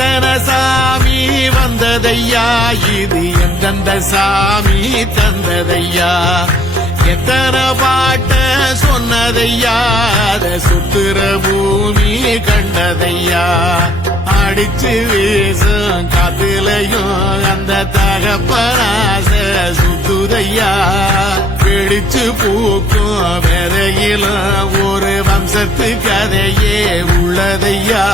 எத்தனை சாமி வந்ததையா, இது எந்தெந்த சாமி தந்ததையா, எத்தனை பாட்ட சொன்னதையா, அத சுத்துற பூமி கண்டதையா, அடிச்சு வீசும் காத்துலையும் அந்த தகப்பனாச சுத்துதையா, பிடிச்சு பூக்கும் விதையிலும் ஒரு வம்சத்து கதையே உள்ளதையா,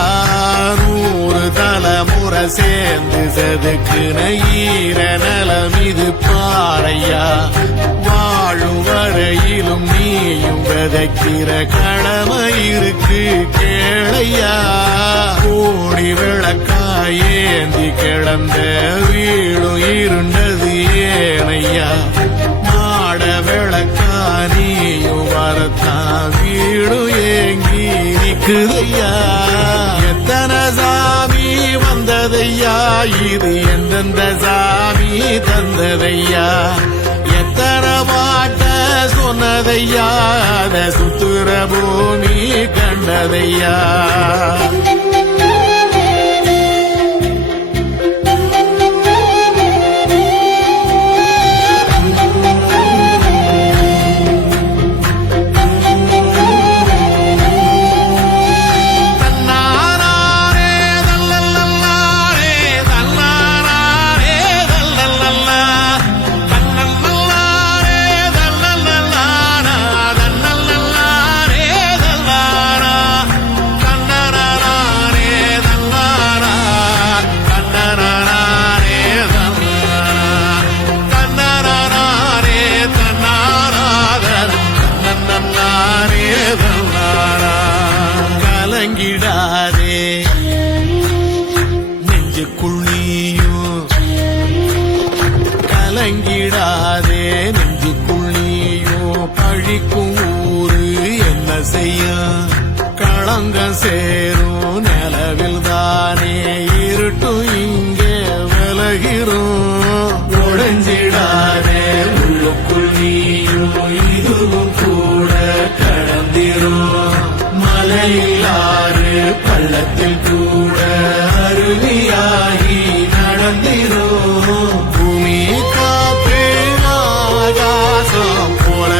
100 தலைமுறை சேர்ந்து செதுக்குன ஈர நலம் இது பாறையா, வாழும் வரையிலும் நீயும் விதைக்கிற கடமை இருக்கு கேளையா, கோடி விளக்காயேந்தி கிடந்த வீடும் இருண்டது ஏனையா, மாட விளக்கா நீயும் வரத்தான் வீடும் ஏங்கி நிக்குதையா, எத்தனை சாமி வந்ததையா, இது எந்தெந்த சாமி தந்ததையா, எத்தனை பாட்ட சொன்னதையா, அத சுத்துற பூமி கண்டதையா. கலங்கிடாதே நெஞ்சுக்குள் நீயும், கலங்கிடாதே நெஞ்சுக்குள் நீயும், பழிக்கும் ஊரு என்ன செய்ய, களங்கம் சேரும் நிலவில் தானே இருட்டும் இங்கே விலகிறோம், உடைஞ்சிடாதே உள்ளுக்குள் நீயும், இதுவும் கூட கடந்திரும், மலையிலாறு பள்ளத்தில் கூட அருவியாகி நடந்திரும், பூமி காத்து ஆகாசம் போல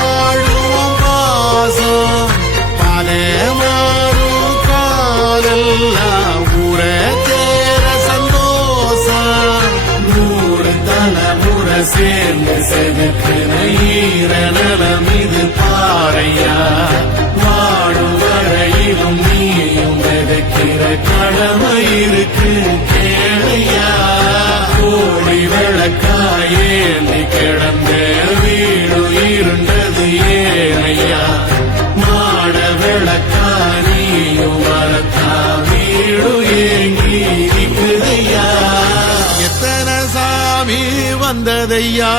வாழும் பாசம், பாலே மாறும் காலெல்லாம் ஊர தேர சந்தோஷம், 100 தலைமுறை சேர்ந்து செதுக்குன ஈர நலம் இது பாறையா, வாழும் வரையிலும் நீயும் விதைக்கிற கடமை இருக்கு கேளையா, கோடி விளக்காயேந்தி கிடந்த வீடு இருண்டது ஏனையா, மாட விளக்கா நீயும் வரத்தா வீடு ஏங்கி இருக்குதையா, எத்தனை சாமி வந்ததையா,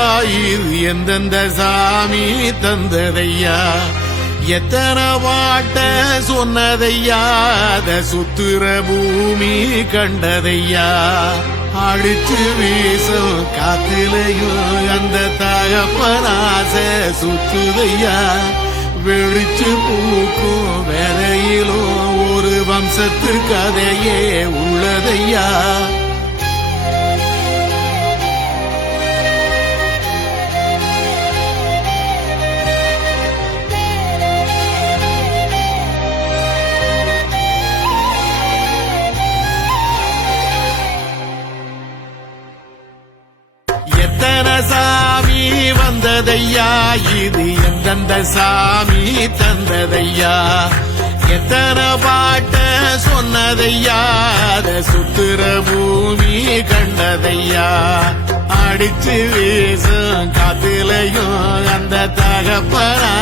இது எந்தெந்த சாமி தந்ததையா, எத்தனை பாட்ட சொன்னதையா, அத சுத்துற பூமி கண்டதையா, அடிச்சு வீசும் காத்திலையும் அந்த தகப்பனாச சுத்துதையா, வெடிச்சு பூக்கும் விதையிலும் ஒரு வம்சத்து கதையே உள்ளதையா. எத்தனை சாமி வந்ததையா, இது எந்தெந்த சாமி தந்ததையா, எத்தனை பாட்ட சொன்னதையா, அத சுத்துற பூமி கண்டதையா, அடிச்சு வீசும் காத்திலையும் அந்த தகப்பனா